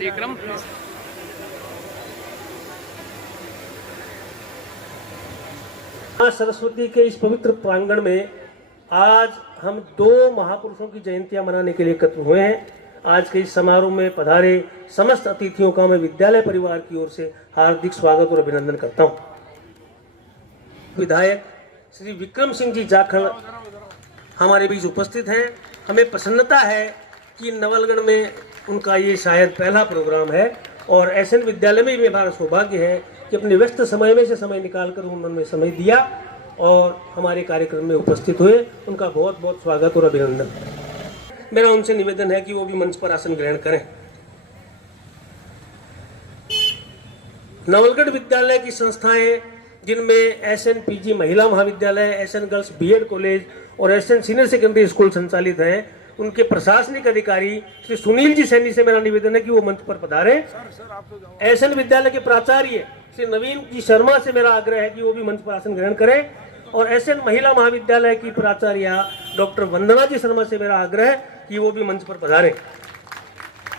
कार्यक्रम। मां सरस्वती के इस पवित्र प्रांगण में आज हम दो महापुरुषों की जयंतियां मनाने के लिए एकत्र हुए हैं। आज के इस समारोह में पधारे समस्त अतिथियों का मैं विद्यालय परिवार की ओर से हार्दिक स्वागत और अभिनंदन करता हूं। विधायक श्री विक्रम सिंह जी जाखड़ हमारे बीच उपस्थित हैं। हमें प्रसन्नता है कि नवलगढ़ में उनका ये शायद पहला प्रोग्राम है और एसएन विद्यालय में भी हमारा सौभाग्य है कि अपने व्यस्त समय में से समय निकालकर उन्होंने समय दिया और हमारे कार्यक्रम में उपस्थित हुए। उनका बहुत बहुत स्वागत और अभिनंदन। मेरा उनसे निवेदन है कि वो भी मंच पर आसन ग्रहण करें। नवलगढ़ विद्यालय की संस्थाएं जिनमें एसएन पीजी महिला महाविद्यालय, एसएन गर्ल्स बीएड कॉलेज और एसएन सीनियर सेकेंडरी स्कूल संचालित हैं, उनके प्रशासनिक अधिकारी श्री सुनील जी सैनी से मेरा निवेदन है कि वो मंच पर पधारें। एसएन विद्यालय के प्राचार्य श्री नवीन जी शर्मा से मेरा आग्रह है कि वो भी मंच पर आसन ग्रहण करें और एसएन महिला महाविद्यालय की प्राचार्य डॉक्टर वंदना जी शर्मा से मेरा आग्रह है कि वो भी मंच पर पधारें।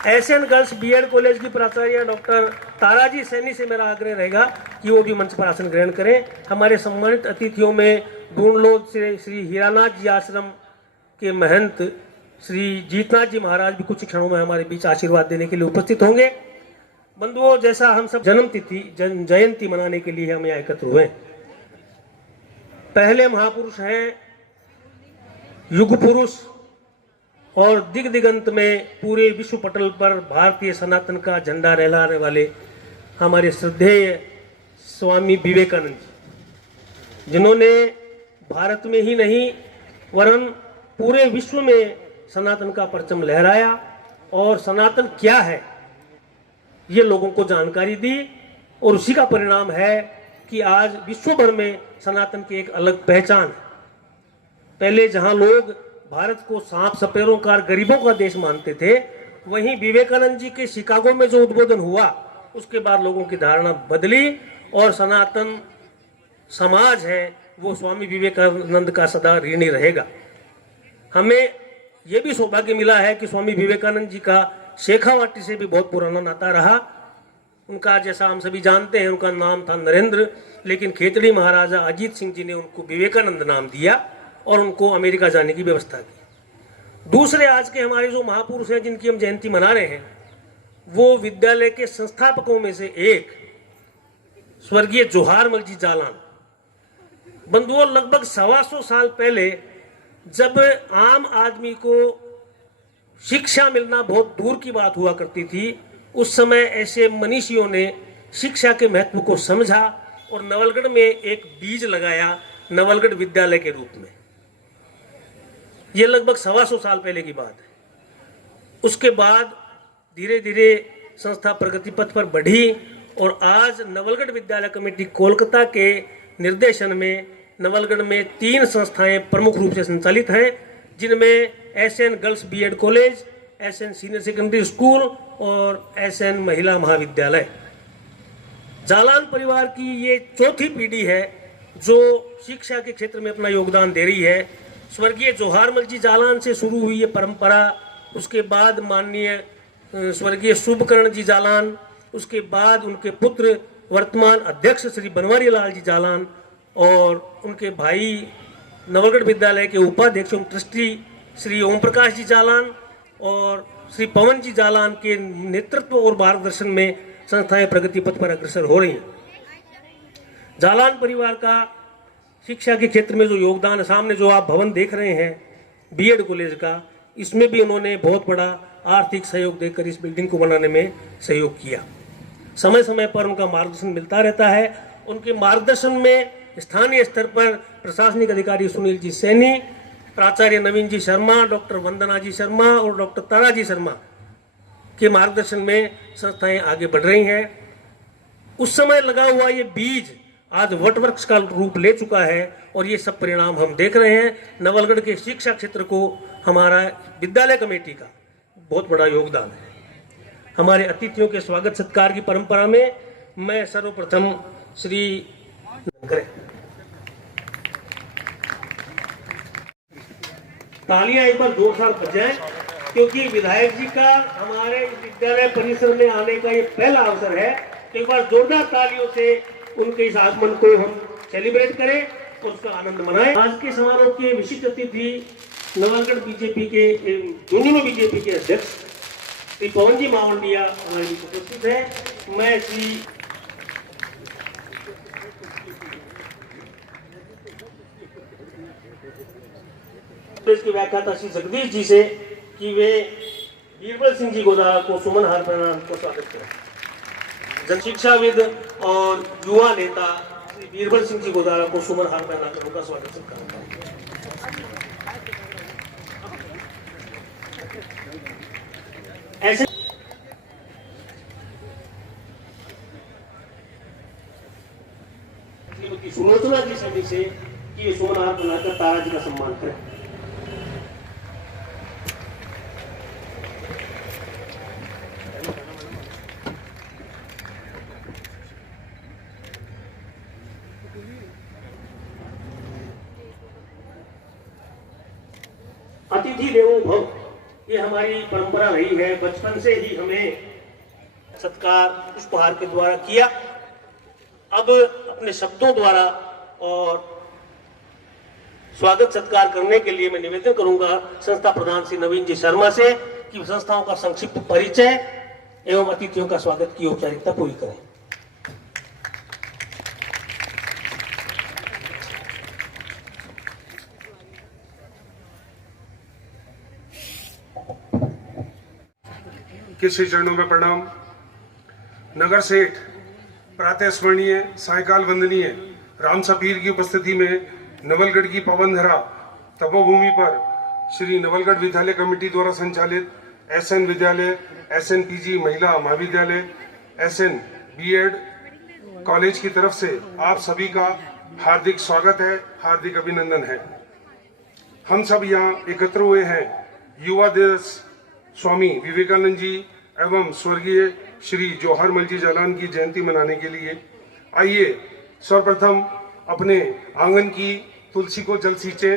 एसएन गर्ल्स बीएड कॉलेज की प्राचार्य डॉक्टर ताराजी सैनी से मेरा आग्रह रहेगा कि वो भी मंच पर आसन ग्रहण करें। हमारे सम्मानित अतिथियों में गुणलोद से श्री हीरानाथ जी आश्रम के महंत श्री जीतनाथ जी महाराज भी कुछ क्षणों में हमारे बीच आशीर्वाद देने के लिए उपस्थित होंगे। बंधुओं, जैसा हम सब जन्म तिथि जयंती मनाने के लिए हम यहाँ एकत्र हुए। पहले महापुरुष हैं, युग पुरुष और दिग दिगंत में पूरे विश्व पटल पर भारतीय सनातन का झंडा लहराने वाले हमारे श्रद्धेय स्वामी विवेकानंद जी, जिन्होंने भारत में ही नहीं वरन पूरे विश्व में सनातन का परचम लहराया और सनातन क्या है ये लोगों को जानकारी दी और उसी का परिणाम है कि आज विश्व भर में सनातन की एक अलग पहचान है। पहले जहां लोग भारत को सांप सपेरों का गरीबों का देश मानते थे, वहीं विवेकानंद जी के शिकागो में जो उद्बोधन हुआ उसके बाद लोगों की धारणा बदली और सनातन समाज है वो स्वामी विवेकानंद का सदा ऋणी रहेगा। हमें यह भी सौभाग्य मिला है कि स्वामी विवेकानंद जी का शेखावाटी से भी बहुत पुराना नाता रहा। उनका, जैसा हम सभी जानते हैं, उनका नाम था नरेंद्र, लेकिन खेतड़ी महाराजा अजीत सिंह जी ने उनको विवेकानंद नाम दिया और उनको अमेरिका जाने की व्यवस्था की। दूसरे आज के हमारे जो महापुरुष हैं जिनकी हम जयंती मना रहे हैं, वो विद्यालय के संस्थापकों में से एक स्वर्गीय जोहारमल जी जालान। बंधुओं, लगभग 125 साल पहले जब आम आदमी को शिक्षा मिलना बहुत दूर की बात हुआ करती थी, उस समय ऐसे मनीषियों ने शिक्षा के महत्व को समझा और नवलगढ़ में एक बीज लगाया नवलगढ़ विद्यालय के रूप में। यह लगभग 125 साल पहले की बात है। उसके बाद धीरे धीरे संस्था प्रगति पथ पर बढ़ी और आज नवलगढ़ विद्यालय कमेटी कोलकाता के निर्देशन में नवलगढ़ में 3 संस्थाएं प्रमुख रूप से संचालित हैं, जिनमें SN girls BEd college, SN senior secondary school और एसएन महिला महाविद्यालय। जालान परिवार की ये चौथी पीढ़ी है जो शिक्षा के क्षेत्र में अपना योगदान दे रही है। स्वर्गीय जोहारमल जी जालान से शुरू हुई ये परंपरा, उसके बाद माननीय स्वर्गीय शुभकर्ण जी जालान, उसके बाद उनके पुत्र वर्तमान अध्यक्ष श्री बनवारी लाल जी जालान और उनके भाई नवलगढ़ विद्यालय के उपाध्यक्ष एवं ट्रस्टी श्री ओम प्रकाश जी जालान और श्री पवन जी जालान के नेतृत्व और मार्गदर्शन में संस्थाएं प्रगति पथ पर अग्रसर हो रही हैं। जालान परिवार का शिक्षा के क्षेत्र में जो योगदान है, सामने जो आप भवन देख रहे हैं बीएड कॉलेज का, इसमें भी उन्होंने बहुत बड़ा आर्थिक सहयोग देकर इस बिल्डिंग को बनाने में सहयोग किया। समय समय पर उनका मार्गदर्शन मिलता रहता है। उनके मार्गदर्शन में स्थानीय स्तर पर प्रशासनिक अधिकारी सुनील जी सैनी, प्राचार्य नवीन जी शर्मा, डॉक्टर वंदना जी शर्मा और डॉक्टर तारा जी शर्मा के मार्गदर्शन में संस्थाएं आगे बढ़ रही हैं। उस समय लगा हुआ ये बीज आज वटवृक्ष का रूप ले चुका है और ये सब परिणाम हम देख रहे हैं। नवलगढ़ के शिक्षा क्षेत्र को हमारा विद्यालय कमेटी का बहुत बड़ा योगदान है। हमारे अतिथियों के स्वागत सत्कार की परंपरा में मैं सर्वप्रथम श्री तालियां एक बार जोरदार बजाएं। क्योंकि विधायक जी का हमारे विद्यालय परिसर में आने का ये पहला अवसर है। तो एक बार जोरदार तालियों से उनके इस आगमन को हम सेलिब्रेट करें और उसका आनंद मनाएं। आज के समारोह के विशिष्ट अतिथि नवलगढ़ बीजेपी के झुंझुनू बीजेपी के अध्यक्ष श्री पवन जी मावंडिया हमारे बीच उपस्थित है। मैं श्री की व्याख्याता श्री जगदीश जी से कि वे बीरबल सिंह जी गोदारा को सुमन हार पहनाकर उनको स्वागत करें। जन शिक्षाविद और युवा नेता श्री बीरबल सिंह जी गोदारा को सुमन हार पहनाकर उनका स्वागत करें। ऐसे श्रीमती सुलोचना जी सभी से कि ये सुमन हार पहनाकर तारा जी का सम्मान करें। अतिथि देवो भव, ये हमारी परंपरा रही है, बचपन से ही हमें सत्कार पुष्पहार के द्वारा किया। अब अपने शब्दों द्वारा और स्वागत सत्कार करने के लिए मैं निवेदन करूंगा संस्था प्रधान श्री नवीन जी शर्मा से कि संस्थाओं का संक्षिप्त परिचय एवं अतिथियों का स्वागत की औपचारिकता पूरी करें। के श्री चरणों में प्रणाम। नगर सेठ प्रातः स्मरणीय सायकाल वंदनीय राम सपीर की उपस्थिति में नवलगढ़ की पवनधरा तपोभूमि पर श्री नवलगढ़ विद्यालय कमेटी द्वारा संचालित एसएन विद्यालय, एसएन पीजी महिला महाविद्यालय, एसएन बीएड कॉलेज की तरफ से आप सभी का हार्दिक स्वागत है, हार्दिक अभिनंदन है। हम सब यहाँ एकत्र हुए हैं युवा दिवस स्वामी विवेकानंद जी एवं स्वर्गीय श्री जौहरमल जी जालान की जयंती मनाने के लिए। आइए सर्वप्रथम अपने आंगन की तुलसी को जल सींचे।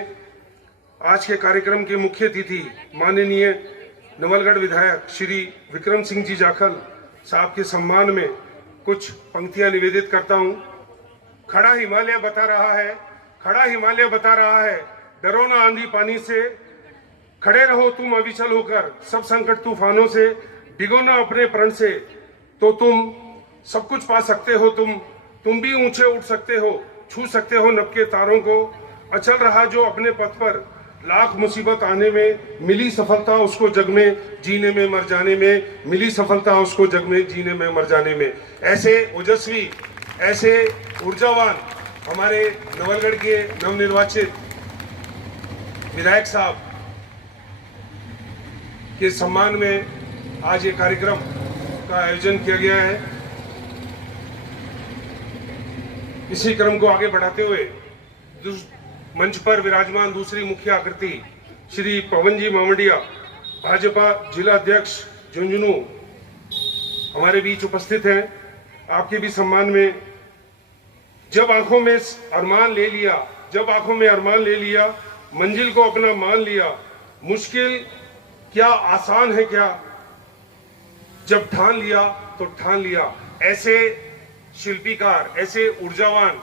आज के कार्यक्रम के मुख्य अतिथि माननीय नवलगढ़ विधायक श्री विक्रम सिंह जी जाखल साहब के सम्मान में कुछ पंक्तियां निवेदित करता हूं। खड़ा हिमालय बता रहा है, खड़ा हिमालय बता रहा है, डरो ना आंधी पानी से, खड़े रहो तुम अविचल होकर सब संकट तूफानों से, डिगो ना अपने प्रण से तो तुम सब कुछ पा सकते हो। तुम भी ऊंचे उठ सकते हो, छू सकते हो नभ के तारों को। अचल रहा जो अपने पथ पर, लाख मुसीबत आने में मिली सफलता उसको जग में जीने में मर जाने में, मिली सफलता उसको जग में जीने में मर जाने में। ऐसे ओजस्वी, ऐसे ऊर्जावान हमारे नवलगढ़ के नवनिर्वाचित विधायक साहब के सम्मान में आज ये कार्यक्रम का आयोजन किया गया है। इसी क्रम को आगे बढ़ाते हुए मंच पर विराजमान दूसरी मुख्य आकृति श्री पवन जी मावंडिया भाजपा जिला अध्यक्ष झुंझुनू हमारे बीच उपस्थित हैं। आपके भी सम्मान में जब आंखों में अरमान ले लिया, जब आंखों में अरमान ले लिया, मंजिल को अपना मान लिया, मुश्किल क्या आसान है क्या, जब ठान लिया तो ठान लिया। ऐसे शिल्पीकार, ऐसे ऊर्जावान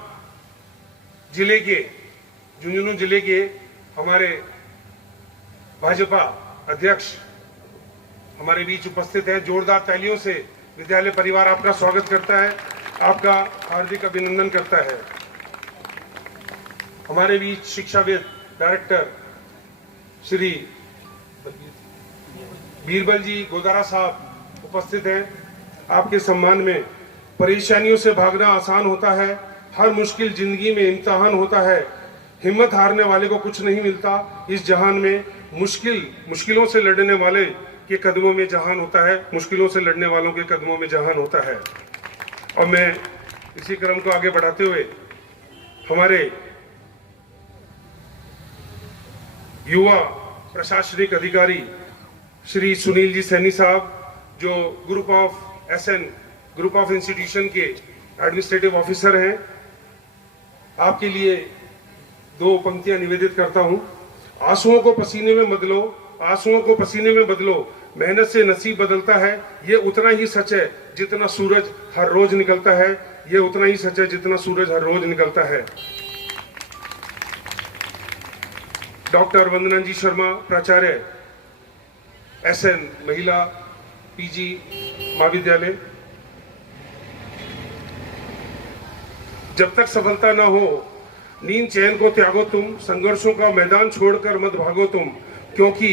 जिले के, झुंझुनू जिले के हमारे भाजपा अध्यक्ष हमारे बीच उपस्थित है। जोरदार तालियों से विद्यालय परिवार आपका स्वागत करता है, आपका हार्दिक अभिनंदन करता है। हमारे बीच शिक्षाविद डायरेक्टर श्री बीरबल जी गोदारा साहब उपस्थित हैं। आपके सम्मान में परेशानियों से भागना आसान होता है, हर मुश्किल जिंदगी में इम्तिहान होता है, हिम्मत हारने वाले को कुछ नहीं मिलता इस जहान में, मुश्किलों से लड़ने वाले के कदमों में जहान होता है, मुश्किलों से लड़ने वालों के कदमों में जहान होता है। और मैं इसी क्रम को आगे बढ़ाते हुए हमारे युवा प्रशासनिक अधिकारी श्री सुनील जी सैनी साहब, जो group of SN group of institution के एडमिनिस्ट्रेटिव ऑफिसर हैं, आपके लिए दो पंक्तियां निवेदित करता हूं। आंसुओं को पसीने में बदलो, आंसुओं को पसीने में बदलो, मेहनत से नसीब बदलता है, ये उतना ही सच है जितना सूरज हर रोज निकलता है, ये उतना ही सच है जितना सूरज हर रोज निकलता है। डॉक्टर वंदना जी शर्मा, प्राचार्य SN महिला PG महाविद्यालय। जब तक सफलता न हो, नींद चैन को त्यागो तुम, संघर्षों का मैदान छोड़कर मत भागो तुम, क्योंकि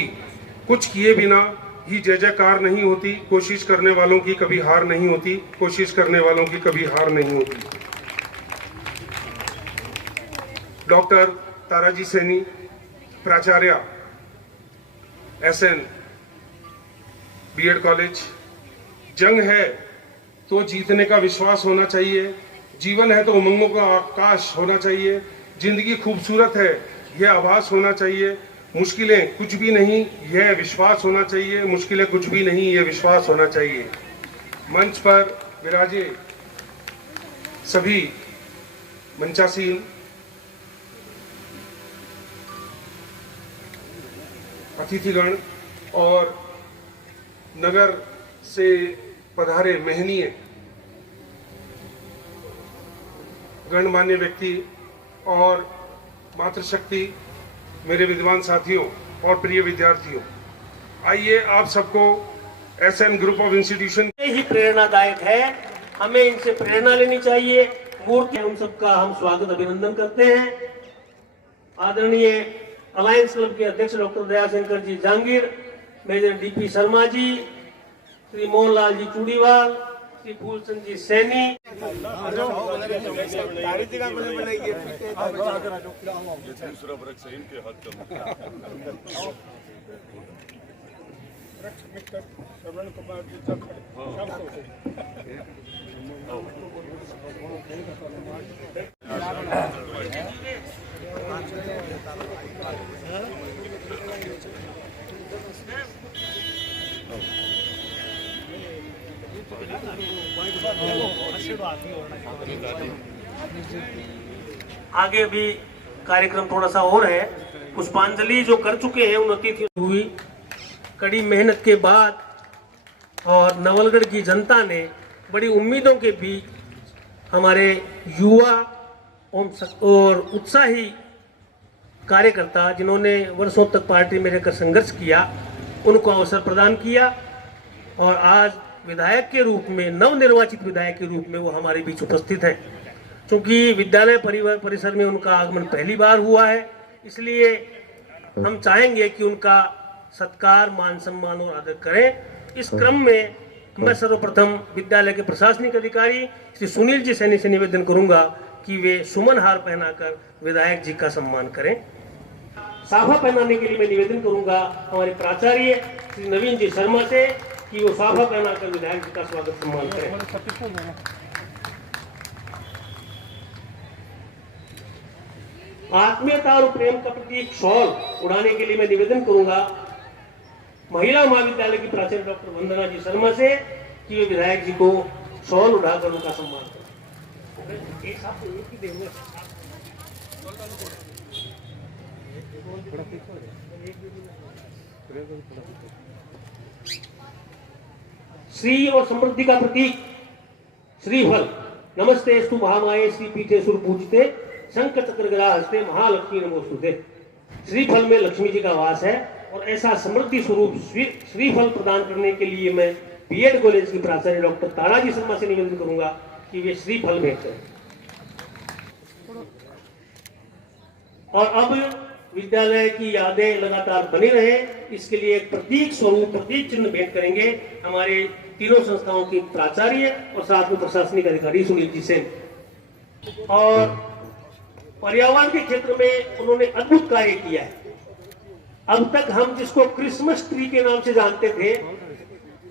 कुछ किए बिना ही जय जयकार नहीं होती, कोशिश करने वालों की कभी हार नहीं होती, कोशिश करने वालों की कभी हार नहीं होती। डॉक्टर ताराजी सैनी, प्राचार्य SN BEd कॉलेज। जंग है तो जीतने का विश्वास होना चाहिए, जीवन है तो उमंगों का आकाश होना चाहिए, जिंदगी खूबसूरत है यह आभास होना चाहिए, मुश्किलें कुछ भी नहीं यह विश्वास होना चाहिए, मुश्किलें कुछ भी नहीं यह विश्वास होना चाहिए। मंच पर विराजे सभी मंचासीन अतिथिगण और नगर से पधारे महनीय गणमान्य व्यक्ति और मातृशक्ति, मेरे विद्वान साथियों और प्रिय विद्यार्थियों, आइए आप सबको SN ग्रुप ऑफ इंस्टीट्यूशन ही प्रेरणादायक है, हमें इनसे प्रेरणा लेनी चाहिए। मूर्ति उन सबका हम स्वागत अभिनंदन करते हैं। आदरणीय अलायंस क्लब के अध्यक्ष डॉक्टर दयाशंकर जी जहांगीर, मेजर DP शर्मा जी, श्री मोहनलाल जी चूड़ीवाल, श्री फूलचंद जी सैनी। आगे भी कार्यक्रम थोड़ा सा और है। पुष्पांजलि जो कर चुके हैं उन अतिथियों हुई कड़ी मेहनत के बाद और नवलगढ़ की जनता ने बड़ी उम्मीदों के बीच हमारे युवा और उत्साही कार्यकर्ता जिन्होंने वर्षों तक पार्टी में रहकर संघर्ष किया, उनको अवसर प्रदान किया और आज विधायक के रूप में, नवनिर्वाचित विधायक के रूप में वो हमारे बीच उपस्थित हैं। क्योंकि विद्यालय परिसर में उनका आगमन पहली बार हुआ है, इसलिए हम चाहेंगे कि उनका सत्कार, मान सम्मान और आदर करें। इस क्रम में मैं सर्वप्रथम विद्यालय के प्रशासनिक अधिकारी श्री सुनील जी सैनी से निवेदन करूंगा कि वे सुमन हार पहनाकर विधायक जी का सम्मान करें। साफा पहनाने के लिए मैं निवेदन करूंगा हमारे प्राचार्य श्री नवीन जी शर्मा से कि वो साफा पहनाकर विधायक जी का स्वागत सम्मान करें। आत्मीयता और प्रेम का प्रतीक शॉल उड़ाने के लिए मैं निवेदन करूंगा महिला महाविद्यालय की प्राचार्य डॉक्टर वंदना जी शर्मा से कि वे विधायक जी को शॉल उड़ाकर उनका सम्मान करें। श्री और समृद्धि का प्रतीक श्रीफल। नमस्तेस्तु महामाये श्री पीठे सुर पूजते शंख चक्र गदा हस्ते महालक्ष्मी नमोस्तुते। श्रीफल में लक्ष्मी जी का वास है और ऐसा समृद्धि स्वरूप श्रीफल प्रदान करने के लिए मैं बीएड कॉलेज की प्राचार्य डॉक्टर ताराजी शर्मा से निवेदन करूंगा कि वे श्रीफल भेंट करें। और अब विद्यालय की यादें लगातार बनी रहे, इसके लिए एक प्रतीक स्वरूप प्रतीक चिन्ह भेंट करेंगे हमारे तीनों संस्थाओं के प्राचार्य और साथ में प्रशासनिक अधिकारी सुनील जी सेन। और पर्यावरण के क्षेत्र में उन्होंने अद्भुत कार्य किया है। अब तक हम जिसको क्रिसमस ट्री के नाम से जानते थे,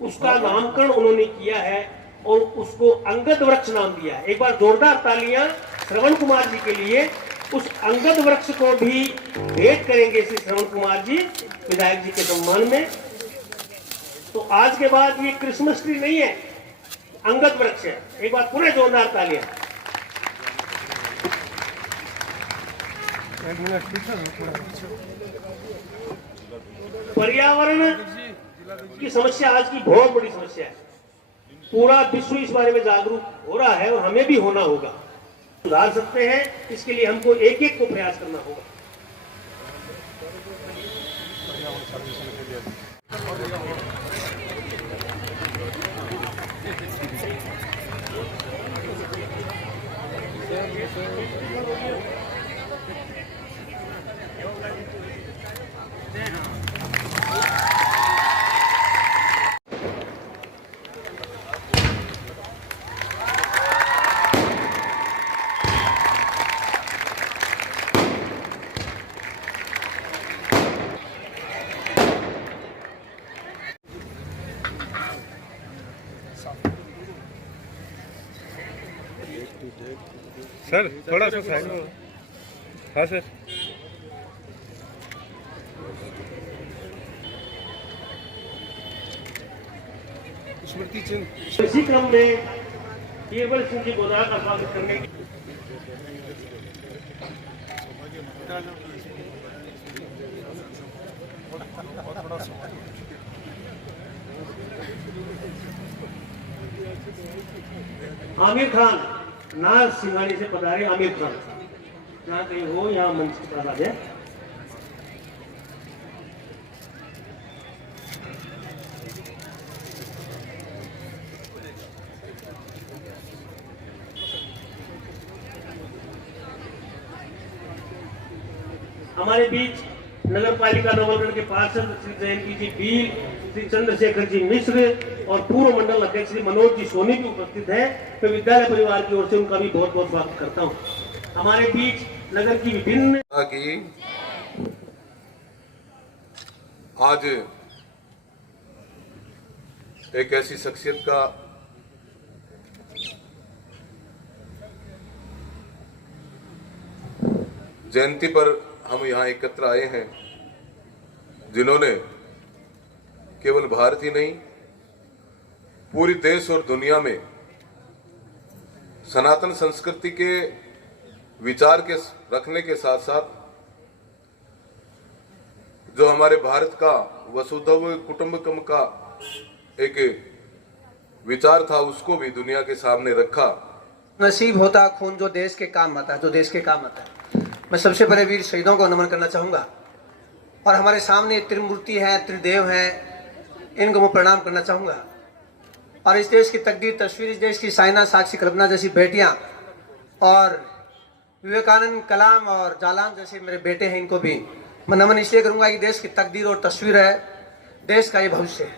उसका नामकरण उन्होंने किया है और उसको अंगद वृक्ष नाम दिया है। एक बार जोरदार तालियां श्रवण कुमार जी के लिए। उस अंगद वृक्ष को भी भेंट करेंगे श्री श्रवण कुमार जी विधायक जी के सम्मान में। तो आज के बाद ये क्रिसमस ट्री नहीं है, अंगद वृक्ष है। एक बार पूरे जोरदार तालियां। पर्यावरण की समस्या आज की बहुत बड़ी समस्या है। पूरा विश्व इस बारे में जागरूक हो रहा है और हमें भी होना होगा। सुधार सकते हैं, इसके लिए हमको एक एक को प्रयास करना होगा। सर थोड़ा सा साइड में। हाँ सर। स्मृति चिन्ह। इसी क्रम में बीरबल सिंह जी गोदारा का स्वागत करने की आमिर खान नाज सिंघानी से पधारे। आमिर खान जहाँ कहीं हो यहाँ मंच के पास आ जाए। हमारे बीच नगर पालिका नवलगढ़ के पार्षद श्री जयंती जी भील, श्री चंद्रशेखर जी मिश्र और पूर्व मंडल अध्यक्ष श्री मनोज जी सोनी भी उपस्थित है। मैं विद्यालय परिवार की ओर से उनका भी बहुत बहुत स्वागत करता हूँ। हमारे बीच नगर की विभिन्न आज एक ऐसी शख्सियत का जयंती पर हम यहाँ एकत्र आए हैं, जिन्होंने केवल भारत ही नहीं पूरी देश और दुनिया में सनातन संस्कृति के विचार के रखने के साथ साथ जो हमारे भारत का वसुधैव कुटुंबकम का एक विचार था उसको भी दुनिया के सामने रखा। नसीब होता खून जो देश के काम आता है, जो देश के काम आता है। मैं सबसे पहले वीर शहीदों को नमन करना चाहूँगा और हमारे सामने त्रिमूर्ति है, त्रिदेव हैं, इनको मैं प्रणाम करना चाहूँगा। और इस देश की तकदीर तस्वीर, इस देश की साइना, साक्षी, कल्पना जैसी बेटियाँ और विवेकानंद, कलाम और जालान जैसे मेरे बेटे हैं, इनको भी मैं नमन इसलिए करूँगा कि देश की तकदीर और तस्वीर है, देश का ये भविष्य है।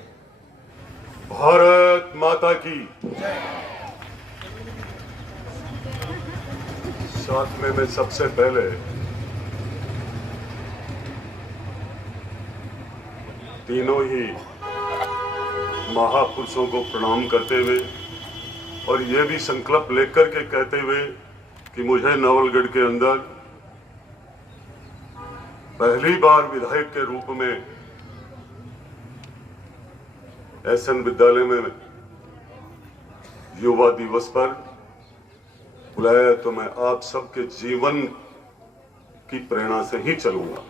भारत माता की। साथ में मैं सबसे पहले तीनों ही महापुरुषों को प्रणाम करते हुए और ये भी संकल्प लेकर के कहते हुए कि मुझे नवलगढ़ के अंदर पहली बार विधायक के रूप में एसएन विद्यालय में युवा दिवस पर बुलाया, तो मैं आप सबके जीवन की प्रेरणा से ही चलूंगा।